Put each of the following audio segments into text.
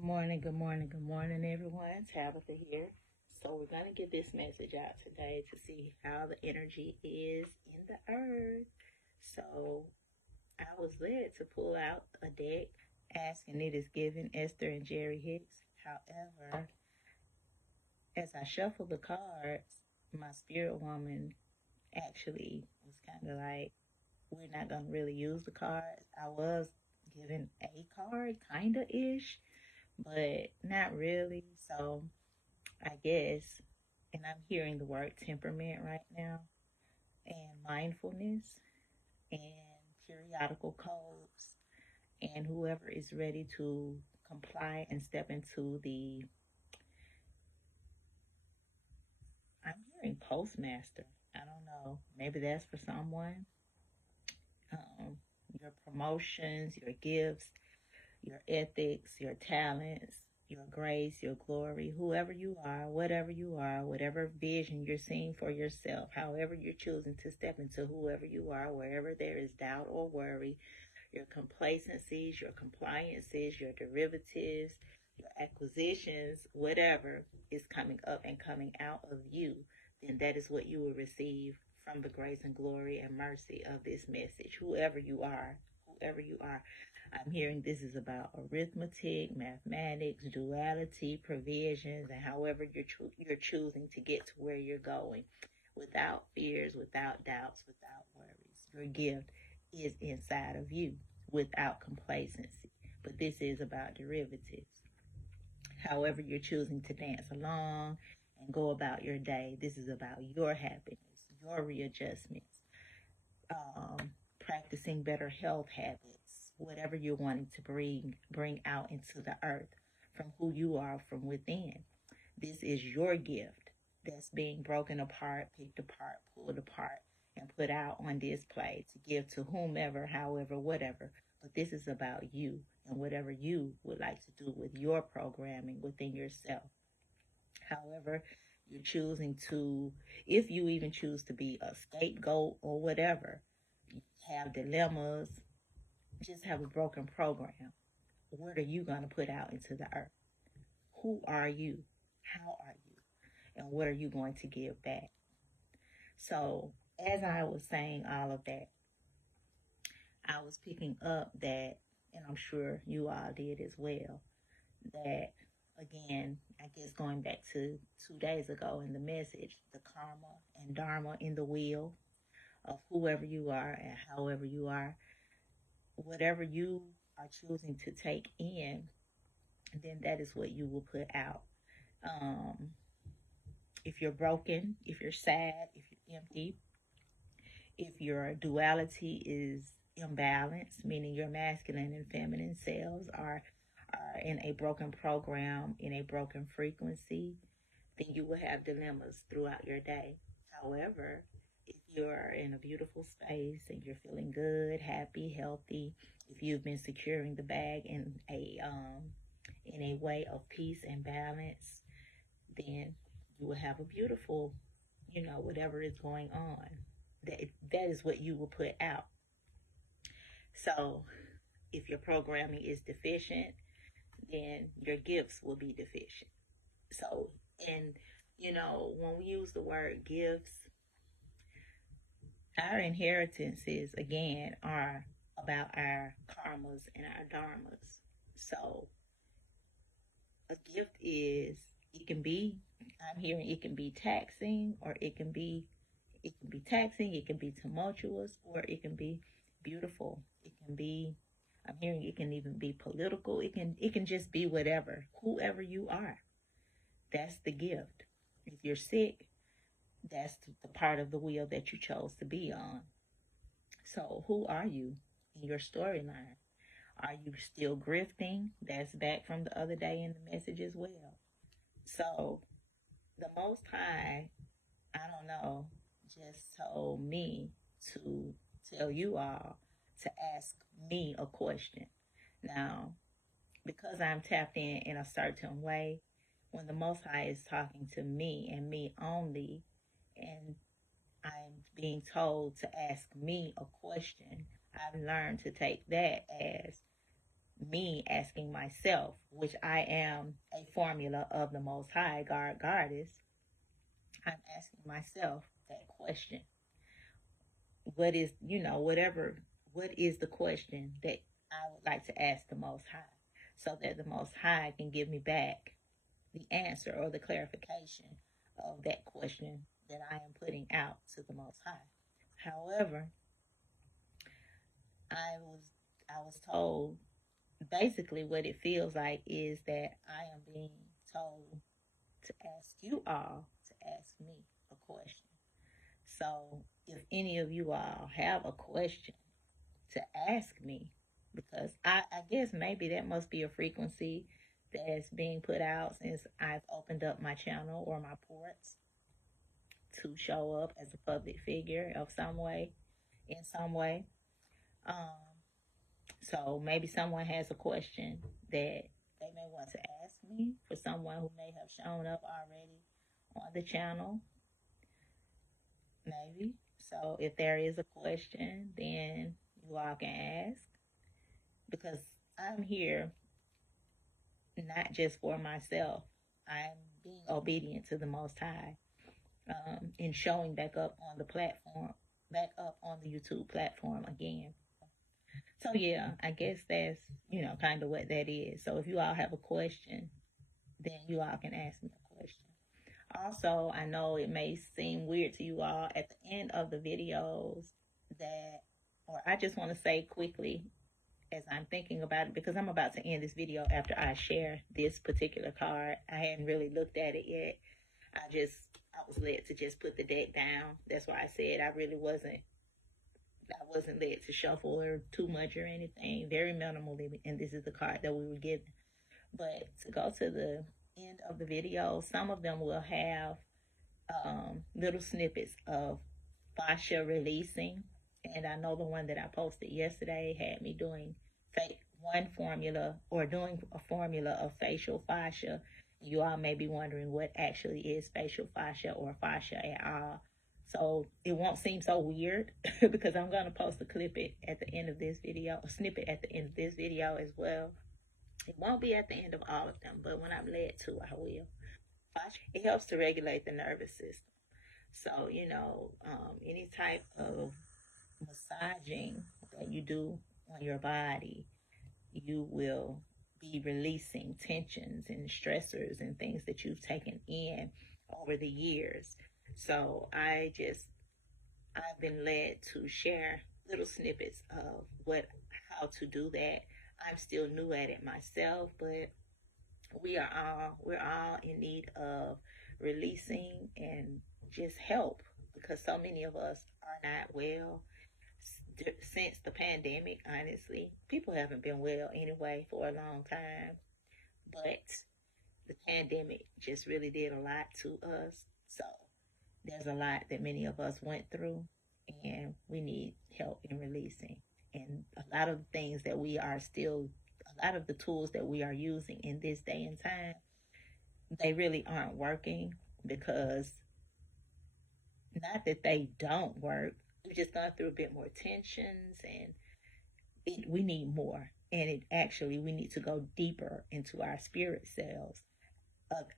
Good morning, good morning, everyone. Tabitha here. So, we're going to get this message out today to see how the energy is in the earth. So, I was led to pull out a deck asking it is given Esther and Jerry Hicks. However, as I shuffled the cards, my spirit woman actually was kind of like, we're not going to really use the cards. I was given a card, kind of ish, but not really. So I guess, and I'm hearing the word temperament right now, and mindfulness, and periodical codes, and whoever is ready to comply and step into the, I'm hearing postmaster. I don't know. Maybe that's for someone. Um, your promotions, your gifts, your ethics, your talents, your grace, your glory, whoever you are, whatever vision you're seeing for yourself, however you're choosing to step into whoever you are, wherever there is doubt or worry, your complacencies, your compliances, your derivatives, your acquisitions, whatever is coming up and coming out of you, then that is what you will receive from the grace and glory and mercy of this message. Whoever you are, I'm hearing this is about arithmetic, mathematics, duality, provisions, and however you're choosing to get to where you're going without fears, without doubts, without worries. Your gift is inside of you without complacency. But this is about derivatives. However you're choosing to dance along and go about your day, this is about your happiness, your readjustments, practicing better health habits, whatever you're wanting to bring out into the earth from who you are from within. This is your gift that's being broken apart, picked apart, pulled apart, and put out on display to give to whomever, however, whatever. But this is about you and whatever you would like to do with your programming within yourself. However, you're choosing to, if you even choose to be a scapegoat or whatever, have dilemmas, just have a broken program. What are you going to put out into the earth? Who are you? How are you? And what are you going to give back? So, as I was saying all of that, I was picking up that, and I'm sure you all did as well, that again, I guess going back to 2 days ago in the message, the karma and dharma in the wheel of whoever you are and however you are, whatever you are choosing to take in, then that is what you will put out. Um, if you're broken, if you're sad, if you're empty, if your duality is imbalanced, meaning your masculine and feminine selves are in a broken program, in a broken frequency, then you will have dilemmas throughout your day. However, if you're in a beautiful space and you're feeling good, happy, healthy, if you've been securing the bag in a way of peace and balance, then you will have a beautiful, whatever is going on. That is what you will put out. So, if your programming is deficient, then your gifts will be deficient. So, and when we use the word gifts, our inheritances again are about our karmas and our dharmas. So, a gift is, it can be, I'm hearing it can be taxing, or it can be taxing, it can be tumultuous, or it can be beautiful. It can be, I'm hearing it can even be political. It can just be whatever. Whoever you are. That's the gift. If you're sick, that's the part of the wheel that you chose to be on. So who are you in your storyline? Are you still grifting? That's back from the other day in the message as well. So the Most High, I don't know, just told me to tell you all to ask me a question. Now, because I'm tapped in a certain way, when the Most High is talking to me and me only, and I'm being told to ask me a question, I've learned to take that as me asking myself, which I am a formula of the Most High, God, Goddess, I'm asking myself that question. What is, whatever, what is the question that I would like to ask the Most High so that the Most High can give me back the answer or the clarification of that question that I am putting out to the Most High. However, I was I was told basically what it feels like is that I am being told to ask you all to ask me a question. So if any of you all have a question to ask me, because I guess maybe that must be a frequency that's being put out since I've opened up my channel or my ports to show up as a public figure of some way, in some way. Um, so maybe someone has a question that they may want to ask me for someone who may have shown up already on the channel, maybe. So if there is a question, then you all can ask because I'm here not just for myself. I'm being obedient to the Most High in showing back up on the platform, back up on the YouTube platform again. So yeah, I guess that's kind of what that is. So if you all have a question, then you all can ask me a question. Also, I know it may seem weird to you all at the end of the videos that, or I just want to say quickly as I'm thinking about it, because I'm about to end this video after I share this particular card. I hadn't really looked at it yet. I was led to just put the deck down. That's why I said I wasn't led to shuffle or too much or anything. Very minimally, and this is the card that we were given. But to go to the end of the video, some of them will have little snippets of fascia releasing. And I know the one that I posted yesterday had me doing one formula or doing a formula of facial fascia. You all may be wondering what actually is facial fascia or fascia at all. So it won't seem so weird because I'm going to post a snippet at the end of this video as well. It won't be at the end of all of them, but when I'm led to, I will. It helps to regulate the nervous system. So, any type of massaging that you do on your body, you will be releasing tensions and stressors and things that you've taken in over the years. So I've been led to share little snippets of how to do that. I'm still new at it myself, but we're all in need of releasing and just help because so many of us are not well since the pandemic. Honestly, people haven't been well anyway for a long time, but the pandemic just really did a lot to us. So there's a lot that many of us went through, and we need help in releasing. And a lot of the things that a lot of the tools that we are using in this day and time, they really aren't working because not that they don't work. We've just gone through a bit more tensions and we need more. And we need to go deeper into our spirit selves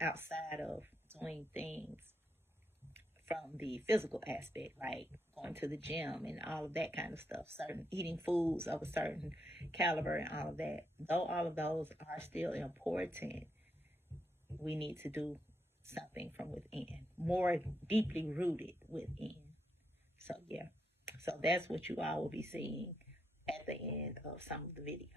outside of doing things from the physical aspect, like going to the gym and all of that kind of stuff, eating foods of a certain caliber and all of that. Though all of those are still important, we need to do something from within, more deeply rooted within. So yeah, so that's what you all will be seeing at the end of some of the videos.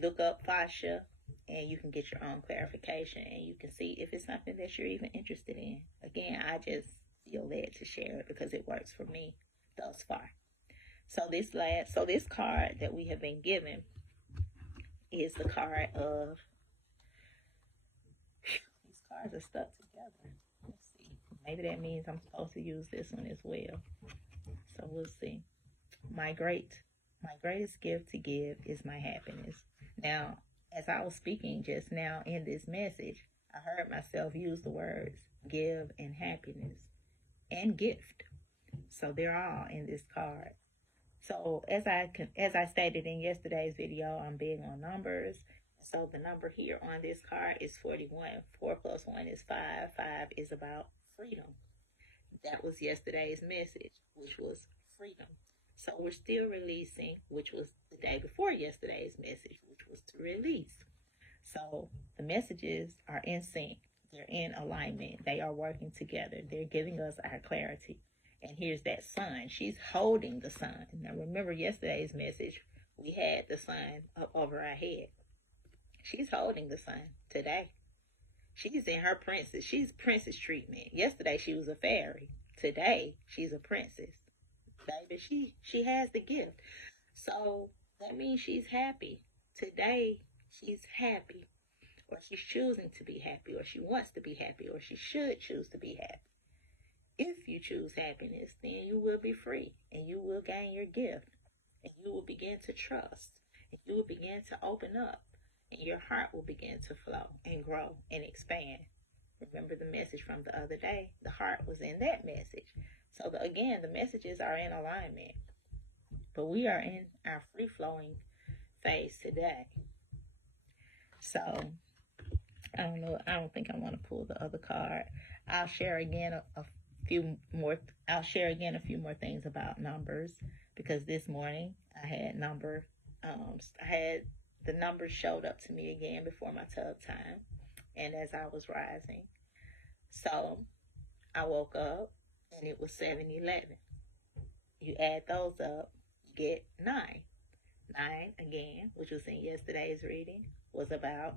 Look up fascia and you can get your own clarification and you can see if it's something that you're even interested in. Again, I just feel led to share it because it works for me thus far. So this card that we have been given is the card of, these cards are stuck together. Let's see. Maybe that means I'm supposed to use this one as well. So we'll see. My greatest gift to give is my happiness. Now, as I was speaking just now in this message, I heard myself use the words give and happiness and gift. So they're all in this card. So as I stated in yesterday's video, I'm big on numbers. So the number here on this card is 41. 4 plus 1 is 5. 5 is about freedom. That was yesterday's message, which was freedom. So we're still releasing, which was the day before yesterday's message, which was to release. So the messages are in sync. They're in alignment. They are working together. They're giving us our clarity. And here's that sun. She's holding the sun. Now remember yesterday's message, we had the sun up over our head. She's holding the sun today. She's in her princess. She's princess treatment. Yesterday she was a fairy. Today she's a princess. Baby, she has the gift. So that means she's happy. Today she's happy. Or she's choosing to be happy. Or she wants to be happy. Or she should choose to be happy. If you choose happiness, then you will be free. And you will gain your gift. And you will begin to trust. And you will begin to open up. And your heart will begin to flow and grow and expand. Remember the message from the other day? The heart was in that message. So again, the messages are in alignment. But we are in our free-flowing phase today. So, I don't know. I don't think I want to pull the other card. I'll share again a few more things about numbers. Because this morning I had the numbers showed up to me again before my tub time and as I was rising. So I woke up and it was 7-11. You add those up, you get 9. 9 again, which was in yesterday's reading, was about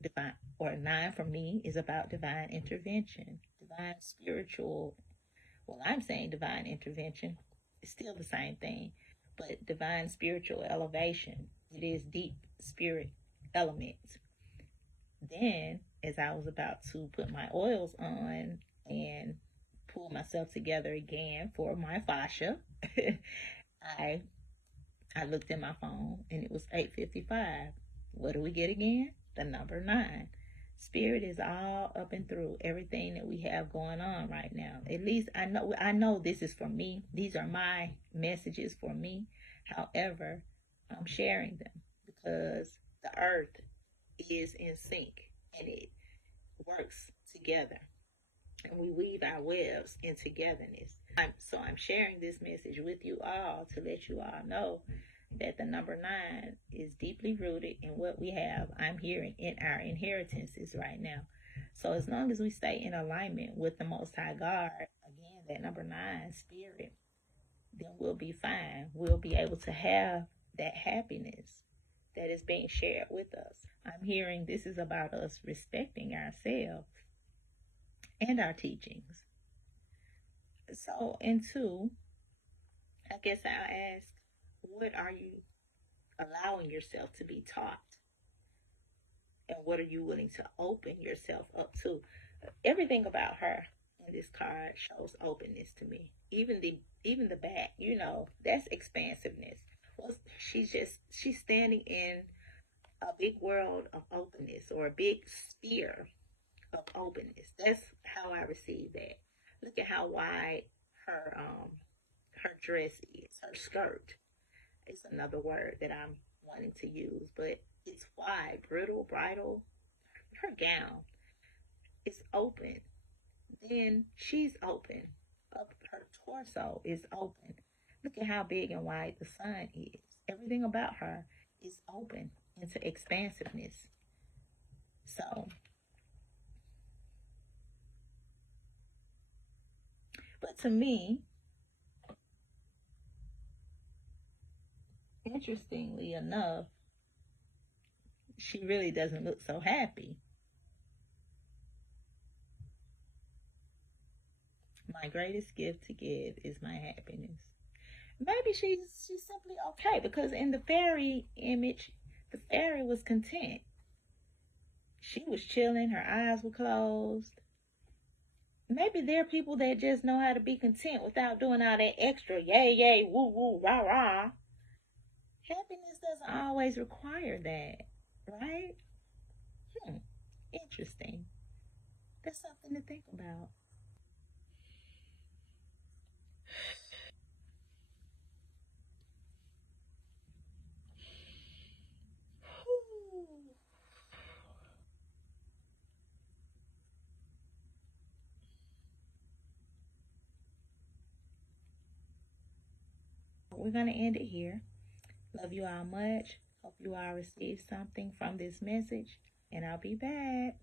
divine, or 9 for me is about divine intervention, divine spiritual. Well, I'm saying divine intervention. It's still the same thing, but divine spiritual elevation. It is deep spirit elements. Then, as I was about to put my oils on and pull myself together again for my fascia, I looked at my phone and it was 8:55. What do we get again? The number 9. Spirit is all up and through everything that we have going on right now. At least I know this is for me. These are my messages for me. However, I'm sharing them because the earth is in sync and it works together. And we weave our webs in togetherness. So I'm sharing this message with you all to let you all know that the number 9 is deeply rooted in what we have. I'm hearing in our inheritances right now. So as long as we stay in alignment with the Most High God, again, that number 9 spirit, then we'll be fine. We'll be able to have that happiness that is being shared with us. I'm hearing this is about us respecting ourselves and our teachings. So, and 2, I guess I'll ask, what are you allowing yourself to be taught? And what are you willing to open yourself up to? Everything about her in this card shows openness to me. Even the back, that's expansiveness. Well, she's standing in a big world of openness, or a big sphere of openness. That's how I receive that. Look at how wide her dress is, her skirt. It's another word that I'm wanting to use, but it's wide, bridal. Her gown is open. Then she's open. Up her torso is open. Look at how big and wide the sun is. Everything about her is open into expansiveness. So, but to me, interestingly enough, she really doesn't look so happy. My greatest gift to give is my happiness. Maybe she's simply okay, because in the fairy image, the fairy was content. She was chilling, her eyes were closed. Maybe there are people that just know how to be content without doing all that extra yay, yay, woo, woo, rah, rah. Happiness doesn't always require that, right? Interesting. That's something to think about. we're going to end it here. Love you all much. Hope you all receive something from this message. And I'll be back.